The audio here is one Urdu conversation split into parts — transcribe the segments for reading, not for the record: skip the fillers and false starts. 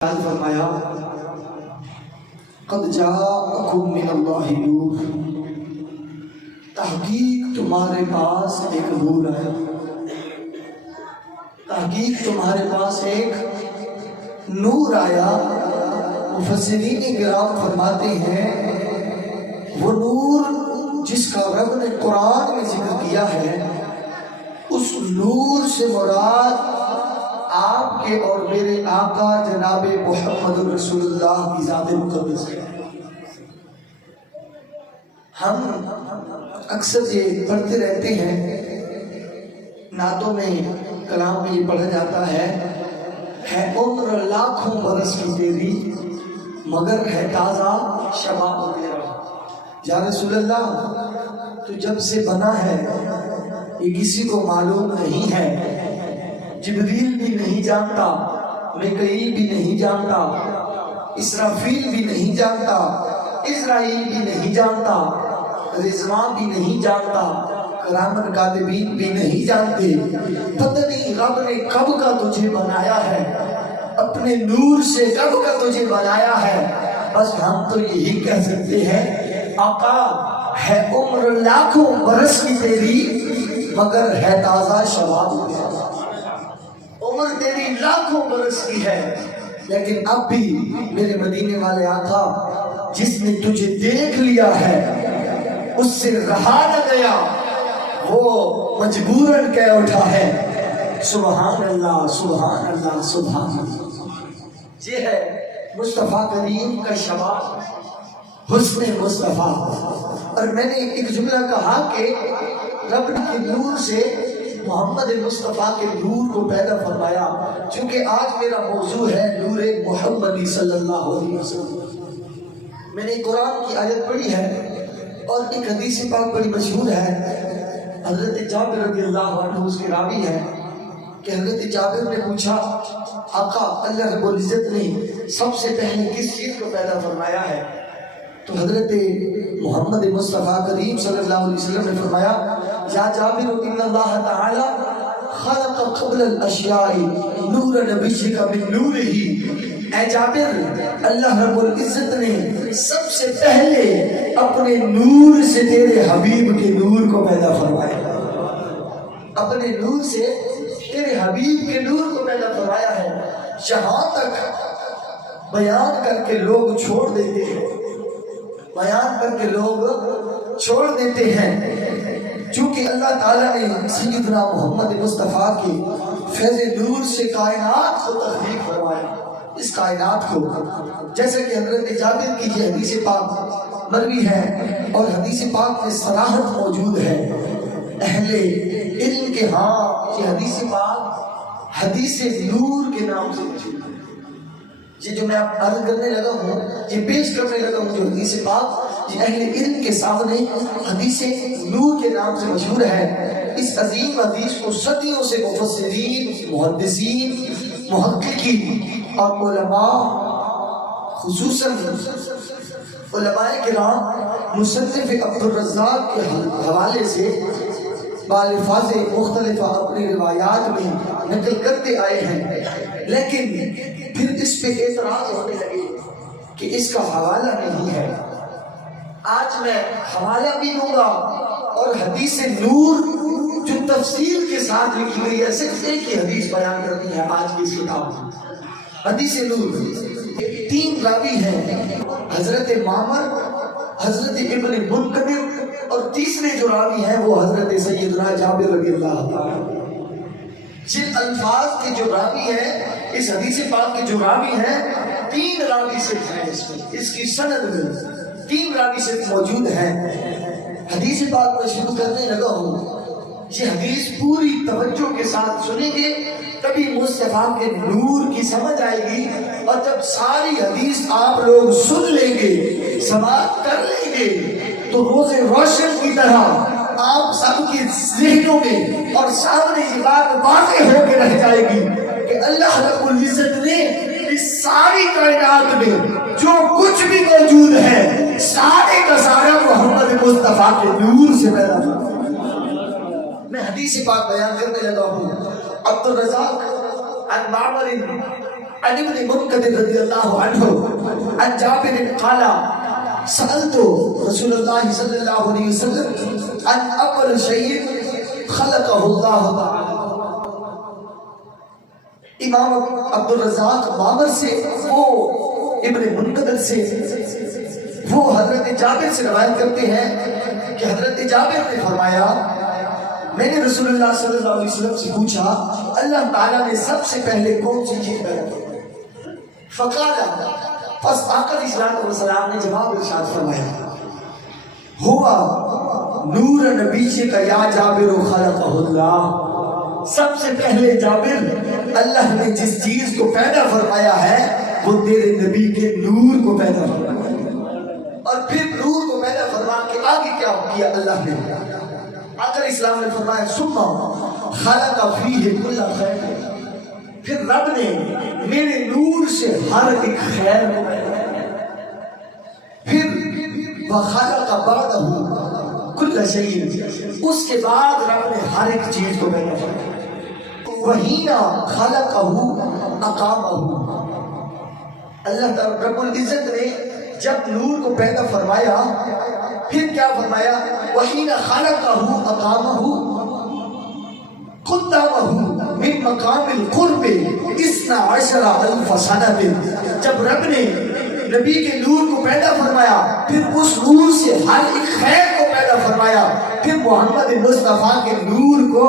فرمایا قد جاءکم من اللہ نور، تحقیق تمہارے پاس ایک نور آیا، تحقیق تمہارے پاس ایک نور آیا۔ مفسرین کرام فرماتے ہیں وہ نور جس کا رب نے قرآن میں ذکر کیا ہے، اس نور سے مراد آپ کے اور میرے آقا جناب محمد رسول اللہ کی ذات مقدس ہے۔ ہم اکثر یہ پڑھتے رہتے ہیں، نعتوں میں کلام میں یہ پڑھا جاتا ہے عمر لاکھوں برس کی تیری مگر ہے تازہ شباب تیرا۔ یا رسول اللہ تو جب سے بنا ہے یہ کسی کو معلوم نہیں ہے، جبریل بھی نہیں جانتا، میکائیل بھی نہیں جانتا، اسرافیل بھی نہیں جانتا، اسرائیل بھی نہیں جانتا، رضوان بھی نہیں جانتا، کرامن کاتبین بھی نہیں جانتے۔ پتہ نہیں رب نے کب کا تجھے بنایا ہے، اپنے نور سے کب کا تجھے بنایا ہے۔ بس ہم تو یہی کہہ سکتے ہیں آقا ہے عمر لاکھوں برس کی تیری مگر ہے تازہ شباب تیرا۔ عمر تیری لاکھوں برس کی ہے لیکن اب بھی میرے مدینے والے آقا جس نے تجھے دیکھ لیا ہے اس سے رہا نہ گیا، وہ مجبوراً کہہ اٹھا ہے سبحان اللہ سبحان اللہ سبحان اللہ۔ یہ ہے مصطفیٰ کریم کا شباب، حسن مصطفیٰ۔ اور میں نے ایک جملہ کہا کہ رب کے نور سے محمد مصطفیٰ کے نور کو پیدا فرمایا، چونکہ آج میرا موضوع ہے نور محمدی صلی اللہ علیہ وسلم۔ میں نے قرآن کی آیت پڑھی ہے اور ایک حدیث پاک بڑی مشہور ہے، حضرت جابر رضی اللہ عنہ اس کے راوی ہے کہ حضرت جابر نے پوچھا آقا اللہ رب العزت نے سب سے پہلے کس چیز کو پیدا فرمایا ہے؟ تو حضرت محمد مصطفیٰ کریم صلی اللہ علیہ وسلم نے فرمایا یا جابر ان اللہ تعالی خلق قبل الاشیاء نور نبیک من نورہ۔ اے جابر اللہ رب العزت نے سب سے پہلے اپنے نور سے تیرے حبیب کے نور کو پیدا فرمایا، اپنے نور سے تیرے حبیب کے نور کو پیدا فرمایا ہے۔ یہاں تک بیان کر کے لوگ چھوڑ دیتے ہیں، بیان کر کے لوگ چھوڑ دیتے ہیں، چونکہ اللہ تعالیٰ نے سیدنا محمد مصطفیٰ کے فیض نور سے کائنات کو تخلیق فرمایا۔ اس کائنات کو جیسے کہ حضرت جابر کی یہ حدیث پاک مروی ہے اور حدیث پاک میں صراحت موجود ہے، اہل علم کے ہاں یہ حدیث پاک حدیث نور کے نام سے مشہور ہے۔ یہ جو میں آپ عرض کرنے لگا ہوں، یہ پیش کرنے لگا ہوں جو حدیث پاک یہ اہل علم کے سامنے حدیث نور کے نام سے مشہور ہے۔ اس عظیم حدیث کو صدیوں سے مفسرین، محدثین، محققین اور علماء، خصوصاً علماء کرام مصنف عبدالرزاق کے حوالے سے بالفاظ مختلفہ اپنی روایات میں نقل کرتے آئے ہیں، لیکن پھر اس پہ اعتراض ہونے لگے کہ اس کا حوالہ نہیں ہے۔ آج میں حوالہ بھی دوں گا اور حدیث نور جو تفصیل کے ساتھ لکھی گئی ہے، صرف ایک ہی حدیث بیان کرنی ہے آج کی اس کتاب میں۔ حدیث نور 3 راوی ہیں، حضرت معمر، حضرت ابن منقدر اور تیسرے جو راوی ہیں وہ حضرت سیدنا جابر رضی اللہ تعالیٰ۔ جن الفاظ کے جو راوی ہیں، اس حدیث پاک کے جو راوی ہیں، 3 راوی صرف ہیں، اس کی سند میں 3 راوی صرف موجود ہیں۔ حدیث پاک میں شروع کرنے لگا ہوں، یہ حدیث پوری توجہ کے ساتھ سنیں گے تبھی مصطفیٰ کے نور کی سمجھ آئے گی، اور جب ساری حدیث آپ لوگ سن لیں گے، سماعت کر لیں گے، تو روز روشن کی طرح آپ سب کے ذہنوں میں اور سامنے یہ بات واضح ہو کے رہ جائے گی کہ اللہ رب العزت نے اس ساری کائنات میں جو کچھ بھی موجود ہے سارے کا سارا محمد مصطفیٰ کے نور سے پیدا ہوا۔ میں حدیث پاک بیان کرنے لگا ہوں۔ عبدالرزاق عن معمر عن ابن منقدر رضی اللہ عنہ عن جابر قال سألت رسول اللہ صلی اللہ علیہ وسلم عن اول شيء خلقه اللہ تعالی. امام عبد الرزاق بابر سے وہ ابن منقدر سے وہ حضرت جابر سے روایت کرتے ہیں کہ حضرت جابر نے فرمایا میں نے رسول اللہ صلی اللہ علیہ وسلم سے پوچھا اللہ تعالیٰ نے سب سے پہلے کون سی چیز پیدا کی؟ فقال پس آقا علیہ الصلوۃ والسلام نے جواب ارشاد فرمایا ہوا نور نبی کا یا جابر خلقہ اللہ. سب سے پہلے جابر اللہ نے جس چیز کو پیدا فرمایا ہے وہ تیرے نبی کے نور کو پیدا فرمایا. اور پھر نور کو پیدا فرما کے آگے کیا کیا اللہ نے؟ آقا اسلام نے فرمایا ثم خلق فیہ کل خیر. پھر رب نے میرے نور سے ہر ایک خیر کو پیدا فرمایا. پھر وخلق بعدہ کل شیء. اس کے بعد رب نے ہر ایک چیز کو پیدا فرمایا. وحین خلقہ اقامہ. اللہ تعالی رب العزت نے جب نور کو پیدا فرمایا پھر کیا فرمایا وحین خلقہ اقامہ قدامہ من مقام القرب 12,000 سنۃ. جب رب نے نبی کے نور کو پیدا فرمایا پھر اس نور سے ہر ایک خیر کو پیدا فرمایا. پھر محمد مصطفیٰ کے نور کو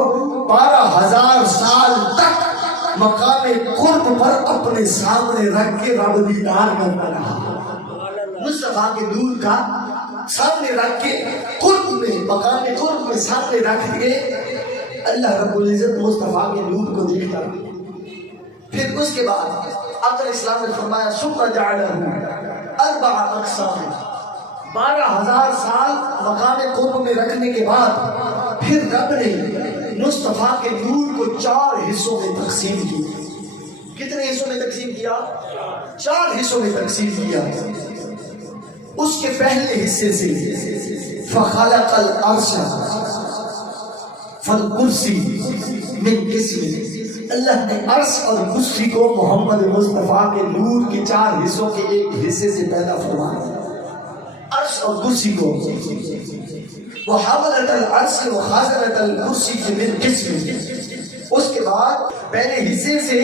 12,000 سال تک مقام قرب پر اپنے سامنے رکھ کے رب دیدار کرتا رہا. مصطفیٰ کے نور کا سامنے رکھ کے قرب میں مقام قرب میں سامنے رکھ کے اللہ رب العزت مصطفیٰ کے نور کو دیکھتا رہا. پھر اس کے بعد آقا اسلام نے فرمایا ثم جعلہ 4 اقسام. 12,000 سال مقام قرب میں رکھنے کے بعد پھر رب نے مصطفیٰ کے نور کو 4 حصوں میں تقسیم کیا. کتنے حصوں میں تقسیم کیا؟ 4 حصوں میں تقسیم کیا. اس کے پہلے حصے سے فخلق العرش فالکرسی من قسم. اللہ نے عرش اور کرسی کو محمد مصطفیٰ کے نور کے 4 حصوں کے ایک حصے سے پیدا فرمایا. عرش اور کرسی کو وحملت العرش وخازنت الکرسی من قسم. اس کے بعد پہلے حصے سے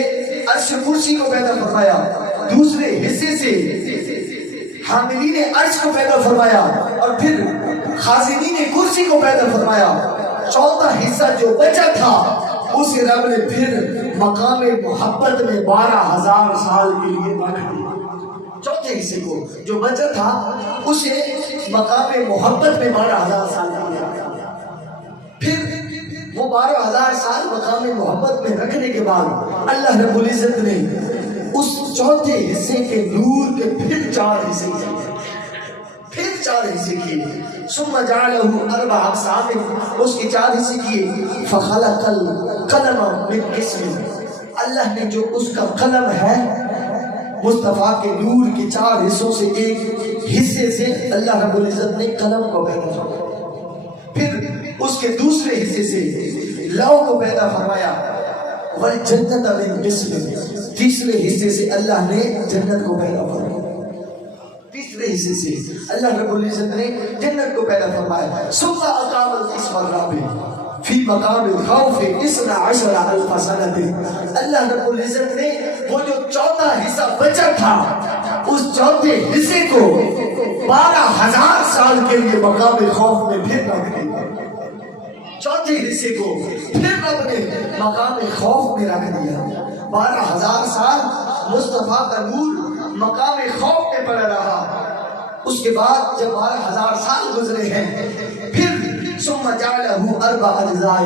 عرش کرسی کو پیدا فرمایا. دوسرے حصے سے حاملین عرش کو پیدا فرمایا اور پھر خازنین کرسی کو پیدا فرمایا. چوتھا حصہ جو بچا تھا اسے رب نے پھر مقام محبت میں 12,000 سال کے لیے رکھ دیا. چوتھے حصے کو جو بچا تھا اسے مقام محبت میں 12,000 سال کے لیے رکھ دیا. پھر وہ 12,000 سال مقام محبت میں رکھنے کے بعد اللہ رب العزت نے اس چوتھے حصے کے نور کے پھر 4 حصے کیے. پھر 4 حصے کیے. ثم جعلہ 4 اقسام. اس کے 4 حصے کیے. فخلق القلم من قسم. اللہ نے جو اس کا قلم ہے مصطفیٰ کے نور کے 4 حصوں سے ایک حصے سے اللہ رب العزت نے قلم کو پیدا فرمایا. پھر اس کے دوسرے حصے سے لوح کو پیدا فرمایا. والجنت من قسم. تیسرے حصے سے اللہ نے جنت کو پیدا فرمایا. تیسرے حصے سے اللہ رب العزت نے جنت کو پیدا فرمایا. ثم اقام القسم الرابع فی مقام الخوف 12,000 سنۃ. اللہ رب العزت نے وہ جو چوتھا حصہ بچا تھا اس چوتھے حصے کو 12,000 سال کے لیے مقام خوف میں پھر رکھ دیا. چوتھے حصے کو پھر رب نے مقام خوف میں رکھ دیا. 12,000 سال مصطفیٰ کا نور مقام خوف میں پڑا رہا. اس کے بعد جب 12,000 سال گزرے ہیں پھر ثم جعلہ 4 اجزاء.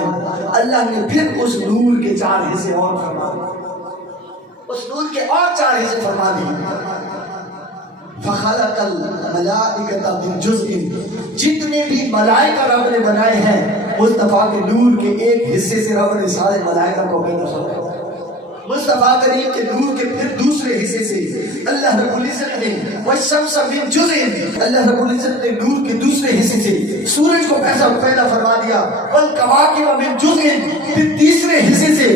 اللہ نے پھر اس نور کے 4 حصے اور فرما دیے. اس نور کے اور 4 حصے فرما دیے. فخلق الملائکۃ من جزء. جتنے بھی ملائکہ رب نے بنائے ہیں مصطفیٰ کے نور کے ایک حصے سے رب نے سارے ملائکہ کو پیدا فرمایا. مصطفیٰ کریم کے نور کے پھر دوسرے حصے سے اللہ رب العزت نے والشمس من جزء. اللہ رب العزت نے نور کے دوسرے حصے سے سورج کو پیدا فرما دیا. والکواکب من جزء. پھر تیسرے حصے سے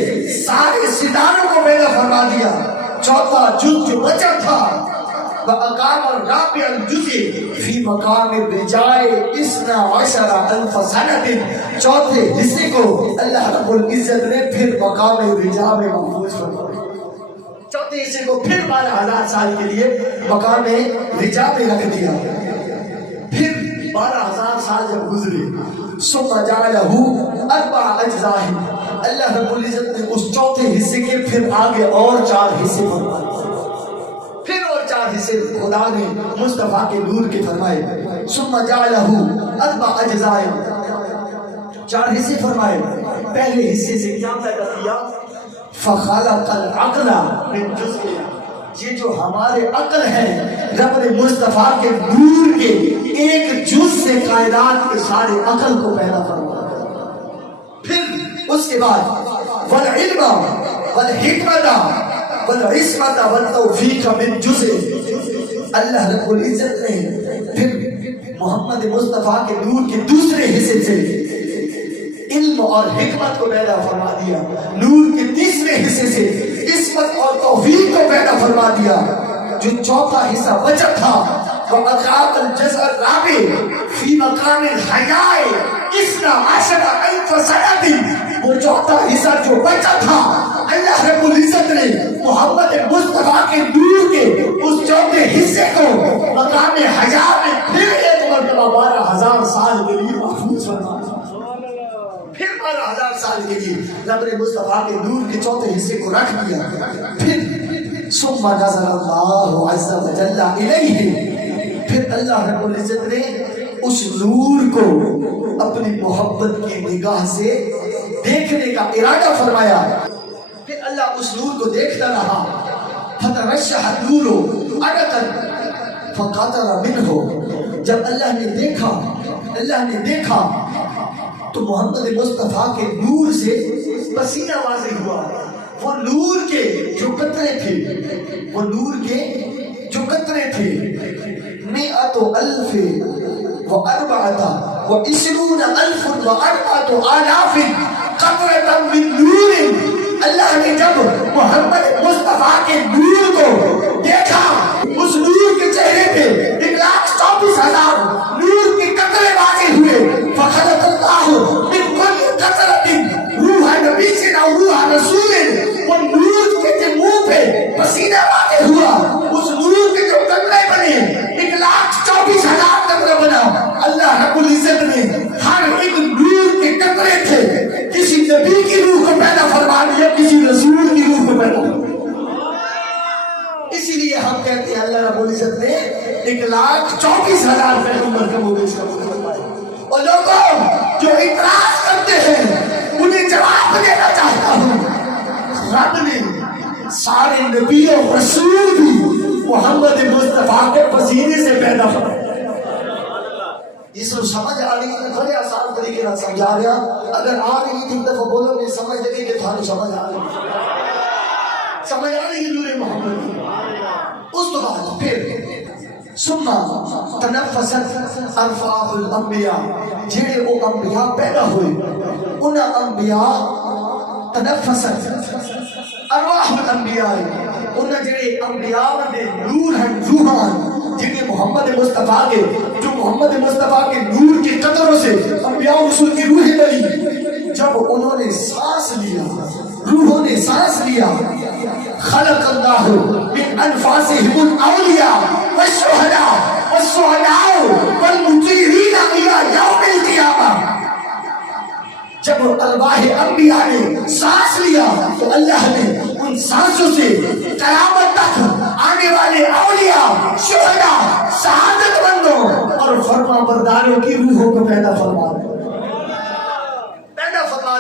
سارے ستاروں کو پیدا فرما دیا. چوتھا جز جو بچا تھا وَأَقَامَ الرَّابِعَ الْجُزْءِ فِي مَقَامِ الرِّجَاءِ اِثْنَا عَشَرَ أَلْفَ سَنَةٍ چوتھے حصے کو اللہ رب العزت نے پھر مقام رجا میں محفوظ فرمایا. چوتھے حصے کو پھر 12,000 سال کے لیے مقام رجا میں رکھ دیا. پھر 12,000 سال جب گزرے ثم جعلہ اربع اجزاء اللہ رب العزت نے اس چوتھے حصے کے پھر آگے اور 4 حصے فرمائے. پھر اور 4 حصے خدا نے مصطفیٰ کے نور کے فرمائے. ثم جعلہ اربع اجزاء 4 حصے فرمائے. پہلے حصے سے کیا پیدا کیا؟ فخلق العقل من جزء. یہ جو ہمارے عقل ہے رب نے مصطفیٰ کے نور کے ایک جز سے کائنات کے سارے عقل کو پیدا فرمایا. پھر اس کے بعد والعلم والحکمت والعصمت والتوفیق من جزء. اللہ رب العزت نے پھر محمد مصطفیٰ کے نور کے دوسرے حصے سے علم اور حکمت کو پیدا فرما دیا. نور کے تیسرے حصے سے عصمت اور توفیق کو پیدا فرما دیا. جو چوتھا حصہ بچا تھا وَأَقَامَ الْجَزْءَ الرَّابِعَ فِي مَقَامِ الْحَيَاءِ اِثْنَا عَشَرَ أَلْفَ سَنَةٍ. وہ چوتھا حصہ جو بچا تھا اللہ رب العزت نے محمد مصطفیٰ کے نور کے اس چوتھے حصے کو مقام حیاء میں پھر ایک مرتبہ 12,000 سال کے لیے محفوظ فرما. پھر 12,000 سال کے لیے رب نے مصطفیٰ کے نور کے چوتھے حصے کو رکھ دیا. پھر ثم نظر اللہ عز وجل الیہ. پھر اللہ رب العزت نے اس نور کو اپنی محبت کی نگاہ سے دیکھنے کا ارادہ فرمایا. پھر اللہ اس نور کو دیکھتا رہا. فترشح النور عرقا فقطر منه. جب اللہ نے دیکھا تو محمد مصطفیٰ کے نور سے پسینہ واضح ہوا. وہ نور کے جو قطرے تھے 124,000 قطرة من نور. اللہ نے جب محمد مصطفیٰ کے نور کو دیکھا اس نور کے چہرے پہ 124,000 نور کے قطرے واضح ہوئے. فخلق اللہ من كل قطرة روح نبی او روح رسول. وہ نور کے منہ پہ پسینہ واقع ہوا. اس نور کے جو قطرے بنے 124,000 قطرے بنا. اللہ رب العزت نے ہر ایک نور کے قطرے تھے کسی نبی کی روح کو پیدا فرما دیا, کسی رسول کی روح کو پیدا فرما دیا. اسی لیے ہم کہتے ہیں اللہ رب العزت نے 124,000 پیغمبر کا موجود فرمایا. اور لوگوں جو اعتراض کرتے ہیں انہیں جواب دینا چاہتا ہوں. رب نے سارے نبی اور رسول بھی محمد مصطفیٰ کے پسینے سے پیدا فرمایا. اس کو سمجھ آ رہی ہے؟ بڑے آسان طریقے سے سمجھا رہا. اگر آ رہی تھی دفعہ بولو گے سمجھ لگے کہ تھانو سمجھ آ رہی ہے نور محمد. اس تو بعد پھر ثم تنفست ارفاق الانبیاء. جڑے وہ انبیاء پیدا ہوئے ان انبیاء تنفست ارواح الانبیاء. ان جڑے انبیاء دے روح ہیں روحان جنہیں محمد مصطفیٰ کے جو محمد مصطفیٰ کے نور کے قطروں سے انبیاء رسول کی روحیں بنی. جب انہوں نے سانس لیا روحوں نے سانس لیا خلق اللہ من انفاسهم الاولیاء والشہداء والشہداء والمطیعین الى یوم القیامہ. جب ارواح انبیاء نے سانس لیا تو اللہ نے ان سانسوں سے قیامت تک آنے والے اولیاء شہداء شہادت مندوں اور فرما برداروں کی روحوں کو پیدا فرما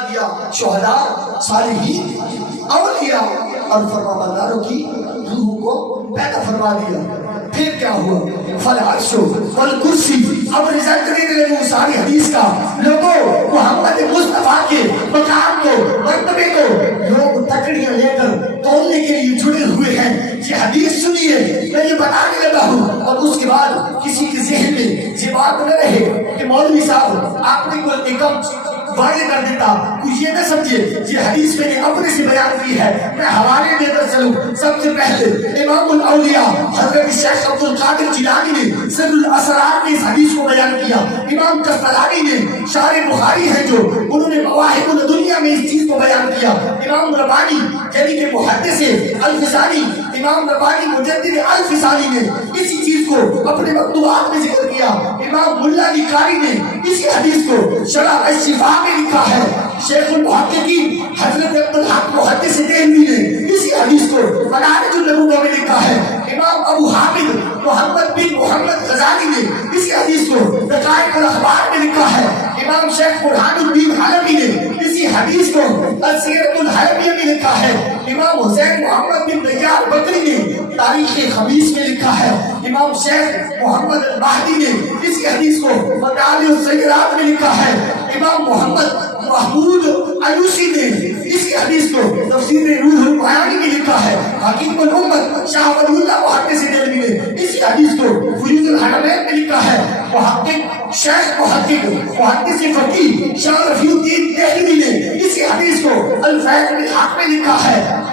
دیا. شہداء صالحین اولیاء اور فرما برداروں کی روحوں کو پیدا فرما دیا. پھر کیا ہوا؟ فالعرش والکرسی. اب رزلٹ کرنے کے لیے ساری حدیث کا لوگوں محمد مصطفیٰ کے مقام کو مرتبے کو لوگ تکڑیاں لے کر تولنے کے لیے جڑے ہوئے ہیں. یہ حدیث سنیے میں یہ بتانے لگا ہوں اور اس کے بعد کسی کے ذہن میں یہ بات نہ رہے کہ مولوی صاحب آپ نے کوئی ایکم واضح کر دیتا، کوئی یہ نہ سمجھے یہ حدیث میں نے اپنے سے بیان کی ہے، میں حوالے دے کر چلوں۔ سب سے پہلے امام الاولیاء حضرت شیخ عبد القادر جیلانی نے سر الاسرار میں اس حدیث کو بیان کیا۔ امام قسطلانی نے شارح بخاری ہیں جو انہوں نے مواہب الدنیا میں اس چیز کو بیان کیا۔ امام ربانی یعنی کہ محدث الفسانی، امام ربانی مجدد الفسانی نے اسی چیز کو اپنے مکتوبات میں ذکر کیا۔ امام ملا علی قاری نے اسی حدیث کو شرح الشفاء میں لکھا ہے۔ شیخ المحققین حضرت عبدالحق محدث دہلوی نے اسی حدیث کو منارج النبوہ میں لکھا ہے۔ امام ابو حامد محمد بن محمد غزالی نے اسی حدیث کو دقائق الاخبار میں لکھا ہے۔ امام شیخ برہان الدین حلبی نے اسی حدیث کو السیرۃ الحلبیہ میں لکھا ہے۔ امام حسین محمد بن نیار بکری نے تاریخ خمیس میں لکھا ہے۔ امام شیخ محمد المہدی نے اسی حدیث کو مطالع السیرات میں لکھا ہے۔ امام محمد محمود علوسی نے اسی حدیث کو تفسیر روح المعانی میں لکھا ہے۔ حکیم الامت شاہ ولی اللہ محدث دہلوی نے اسی حدیث کو فیوض الحرمین میں لکھا ہے۔ محقق شیخ محدث فقیہ شاہ رفیع الدین دہلوی نے اسی حدیث کو الفیض بالحق میں لکھا ہے۔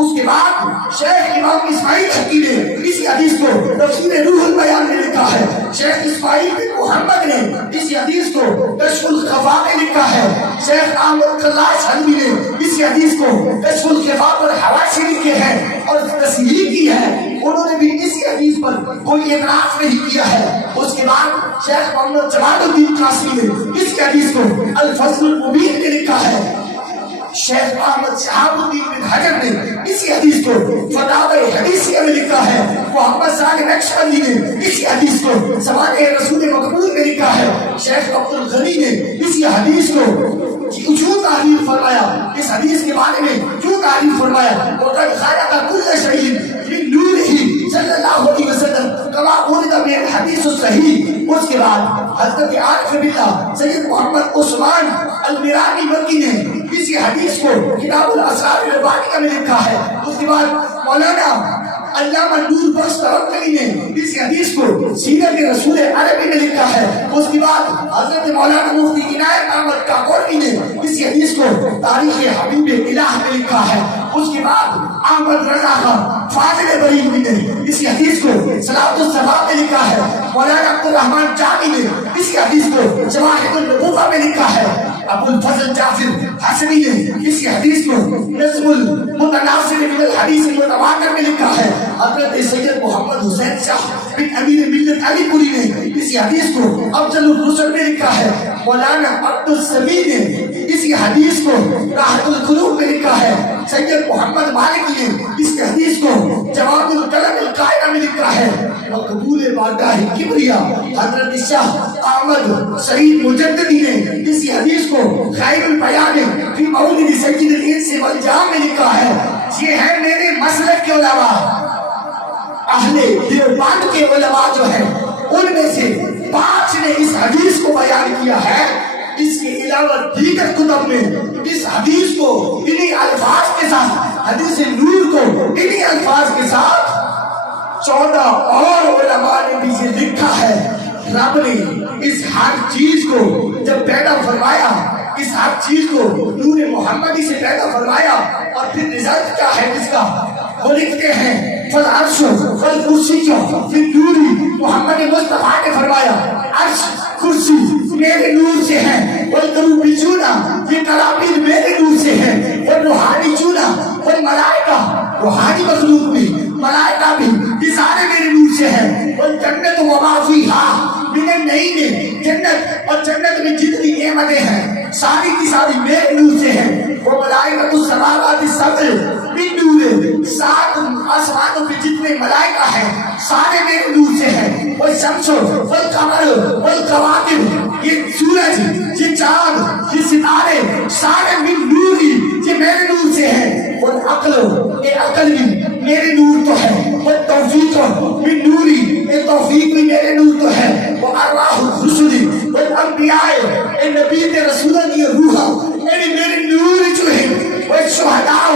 اس کے بعد شیخ امام اسماعیل حقی نے اسی حدیث کو تفسیر روح البیان میں لکھا ہے۔ شیخ اسماعیل بن محمد نے اسی حدیث کو کشف الخفاء میں لکھا ہے۔ شیخ احمد خلاص حلبی نے اسی حدیث کو کشف الخفاء پر حواشی لکھے ہیں اور تصحیح کی ہے۔ انہوں نے بھی اسی حدیث پر کوئی اعتراض نہیں کیا ہے۔ اس کے بعد شیخ محمد جمال الدین قاسمی نے اسی حدیث کو الفصل المبین میں لکھا ہے۔ شیخ احمد شہاب الدین بن حجر نے اسی حدیث کو فتاوی حدیثیہ میں لکھا ہے۔ محمد صالح نقشبندی نے اسی حدیث کو سماع رسول مقبول میں لکھا ہے۔ شیخ عبد الغنی نے اسی حدیث کو کیوں تعریف فرمایا، اس حدیث کے بارے میں کیوں تعریف فرمایا، وَقَدْ خَلَقَ كُلَّ شَيْءٍ مِنْ نُورِهِ صلی اللہ علیہ وسلم کما ورد من الحدیث الصحیح۔ اس کے بعد حضرت عارف باللہ سید محمد عثمان المرانی مکی نے اسی حدیث کو کتاب الاسرار الربانیہ میں لکھا ہے۔ اس کے بعد مولانا علامہ نور بخش توکلی نے اس حدیث کو سیرت رسول عربی میں لکھا ہے۔ اس کے بعد حضرت مولانا مفتی عنایت احمد کاکوڑی نے اس حدیث کو تاریخ حبیب الہ میں لکھا ہے۔ اس کے بعد احمد رضا خان فاضل بریلوی نے اس حدیث کو صلاۃ الصفا میں لکھا ہے۔ مولانا عبد الرحمن جامی نے اس حدیث کو شواہد النبوہ میں لکھا ہے۔ ابو الفضل جعفر حسنی نے اس حدیث کو نظم المتناصر من الحدیث المتواتر میں لکھا ہے۔ حضرت سید محمد حسین شاہ بن امیر ملت علی پوری نے اس حدیث کو افضل الرسل میں لکھا ہے۔ مولانا عبد السمیع نے اس حدیث کو راحت القلوب میں لکھا ہے۔ سید محمد مالکی نے اس حدیث کو جواب الکلم القاہرہ میں لکھا ہے۔ مقبول بارگاہ کبریا حضرت شاہ احمد سعید مجددی نے اس حدیث کو خیر البیان فی مولد سید الانس والجان میں لکھا ہے۔ یہ ہے میرے مسلک کے علماء، اہل دیوبند کے علماء جو ہیں ان میں سے 5 نے اس حدیث کو بیان کیا ہے۔ اس کے علاوہ دیگر کتب میں اس حدیث کو انہی الفاظ کے ساتھ، حدیث نور کو انہی الفاظ کے ساتھ 14 اور علماء نے بھی یہ لکھا ہے۔ رب نے اس ہر چیز کو جب پیدا فرمایا، اس ہر چیز کو نور محمدی سے پیدا فرمایا، اور پھر رزلٹ کیا ہے اس کا، وہ لکھتے ہیں فالعرش والکرسی فی النور۔ محمد مصطفیٰ نے فرمایا عرش کرسی میرے نور سے ہیں، والکروبیون یہ کرابین میرے نور سے ہیں، والروحانیون والملائکہ روحانی مخلوق بھی، ملائکہ بھی، یہ سارے میرے نور سے ہیں، والجنت وما فیہا من النعیم، جنت اور جنت میں جتنی نعمتیں ہیں ساری کی ساری میرے نور سے ہیں۔ وہ ملائکۃ السماوات السبع من نور، 7 آسمانوں پہ جتنے ملائکہ ہیں سارے میرے نور سے ہیں۔ والشمس والقمر والکواکب، یہ سورج، یہ چاند، یہ ستارے سارے من نوری، یہ میرے نور سے ہیں۔ والعقل، یہ عقل بھی میرے نور تو ہے۔ والتوفیق من نوری، یہ توفیق بھی میرے نور تو ہے۔ وارواح الرسل والانبیاء، اے نبی تے رسولوں کی روح یعنی میرے نور جو ہے۔ والشہداء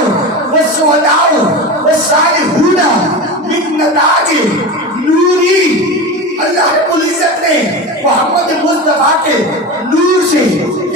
والشہداء والصالحون من نتاج نوری، اللہ رب العزت نے محمد مصطفیٰ کے نور سے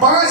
5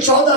14